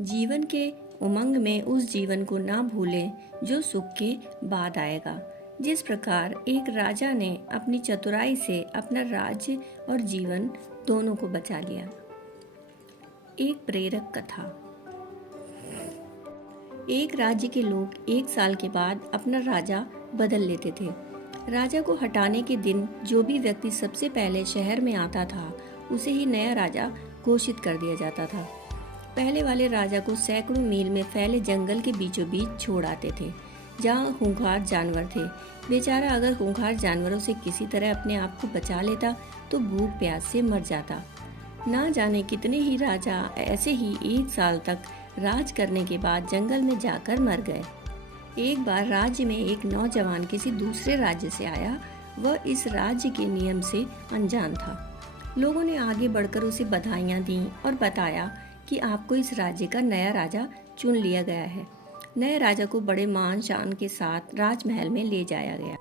जीवन के उमंग में उस जीवन को ना भूलें जो सुख के बाद आएगा। जिस प्रकार एक राजा ने अपनी चतुराई से अपना राज्य और जीवन दोनों को बचा लिया। एक प्रेरक कथा। एक राज्य के लोग 1 साल के बाद अपना राजा बदल लेते थे। राजा को हटाने के दिन जो भी व्यक्ति सबसे पहले शहर में आता था उसे ही नया राजा घोषित कर दिया जाता था। पहले वाले राजा को सैकड़ों मील में फैले जंगल के बीचों बीच छोड़ आते थे जहाँ खूंखार जानवर थे। बेचारा अगर खूंखार जानवरों से किसी तरह अपने आप को बचा लेता तो भूख प्यास से मर जाता। ना जाने कितने ही राजा ऐसे ही 1 साल तक राज करने के बाद जंगल में जाकर मर गए। एक बार राज्य में एक नौजवान किसी दूसरे राज्य से आया। वह इस राज्य के नियम से अनजान था। लोगों ने आगे बढ़कर उसे बधाइयाँ दी और बताया कि आपको इस राज्य का नया राजा चुन लिया गया है। नए राजा को बड़े मान शान के साथ राजमहल में ले जाया गया।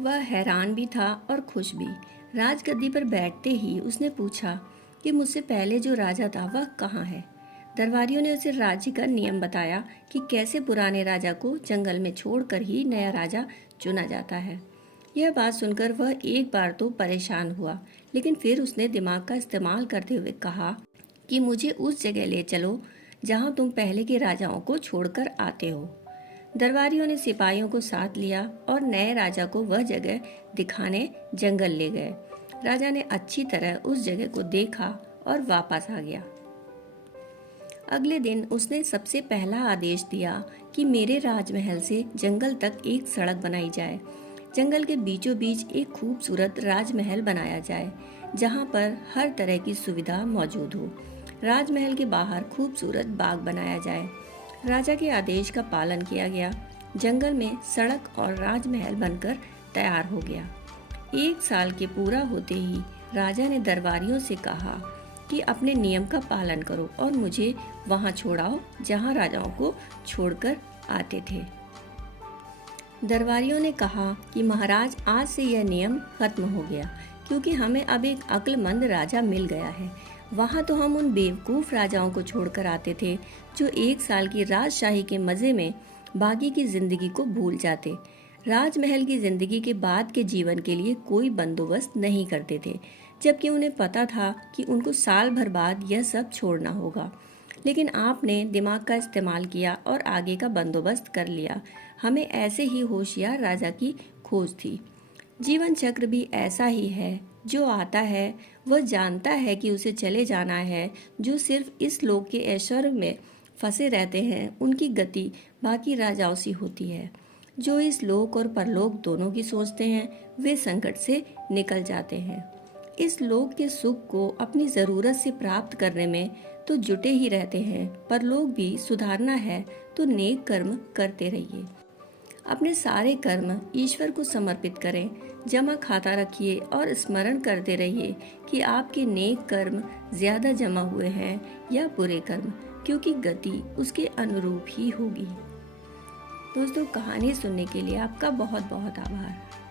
वह हैरान भी था और खुश भी। राजगद्दी पर बैठते ही उसने पूछा कि मुझसे पहले जो राजा था वह कहाँ है। दरबारियों ने उसे राज्य का नियम बताया कि कैसे पुराने राजा को जंगल में छोड़कर ही नया राजा चुना जाता है। यह बात सुनकर वह एक बार तो परेशान हुआ, लेकिन फिर उसने दिमाग का इस्तेमाल करते हुए कहा कि मुझे उस जगह ले चलो जहां तुम पहले के राजाओं को छोड़कर आते हो। दरबारियों ने सिपाहियों को साथ लिया और नए राजा को वह जगह दिखाने जंगल ले गए। राजा ने अच्छी तरह उस जगह को देखा और वापस आ गया। अगले दिन उसने सबसे पहला आदेश दिया कि मेरे राजमहल से जंगल तक एक सड़क बनाई जाए। जंगल के बीचों बीच एक खूबसूरत राजमहल बनाया जाए जहां पर हर तरह की सुविधा मौजूद हो। राजमहल के बाहर खूबसूरत बाग बनाया जाए। राजा के आदेश का पालन किया गया। जंगल में सड़क और राजमहल बनकर तैयार हो गया। 1 साल के पूरा होते ही राजा ने दरबारियों से कहा कि अपने नियम का पालन करो और मुझे वहां छोड़ाओ जहां राजाओं को छोड़कर आते थे। दरबारियों ने कहा कि महाराज, आज से यह नियम खत्म हो गया क्योंकि हमें अब एक अक्लमंद राजा मिल गया है। वहां तो हम उन बेवकूफ राजाओं को छोड़कर आते थे जो 1 साल की राजशाही के मजे में बाकी की जिंदगी को भूल जाते। राजमहल की जिंदगी के बाद के जीवन के लिए कोई बंदोबस्त नहीं करते थे, जबकि उन्हें पता था कि उनको साल भर बाद यह सब छोड़ना होगा। लेकिन आपने दिमाग का इस्तेमाल किया और आगे का बंदोबस्त कर लिया। हमें ऐसे ही होशियार राजा की खोज थी। जीवन चक्र भी ऐसा ही है। जो आता है वह जानता है कि उसे चले जाना है। जो सिर्फ इस लोक के ऐश्वर्य में फंसे रहते हैं उनकी गति बाकी राजाओं सी होती है। जो इस लोक और परलोक दोनों की सोचते हैं वे संकट से निकल जाते हैं। इस लोक के सुख को अपनी जरूरत से प्राप्त करने में तो जुटे ही रहते हैं। परलोक भी सुधारना है तो नेक कर्म करते रहिए। अपने सारे कर्म ईश्वर को समर्पित करें। जमा खाता रखिए और स्मरण करते रहिए कि आपके नेक कर्म ज्यादा जमा हुए हैं या बुरे कर्म, क्योंकि गति उसके अनुरूप ही होगी। दोस्तों, कहानी सुनने के लिए आपका बहुत बहुत आभार।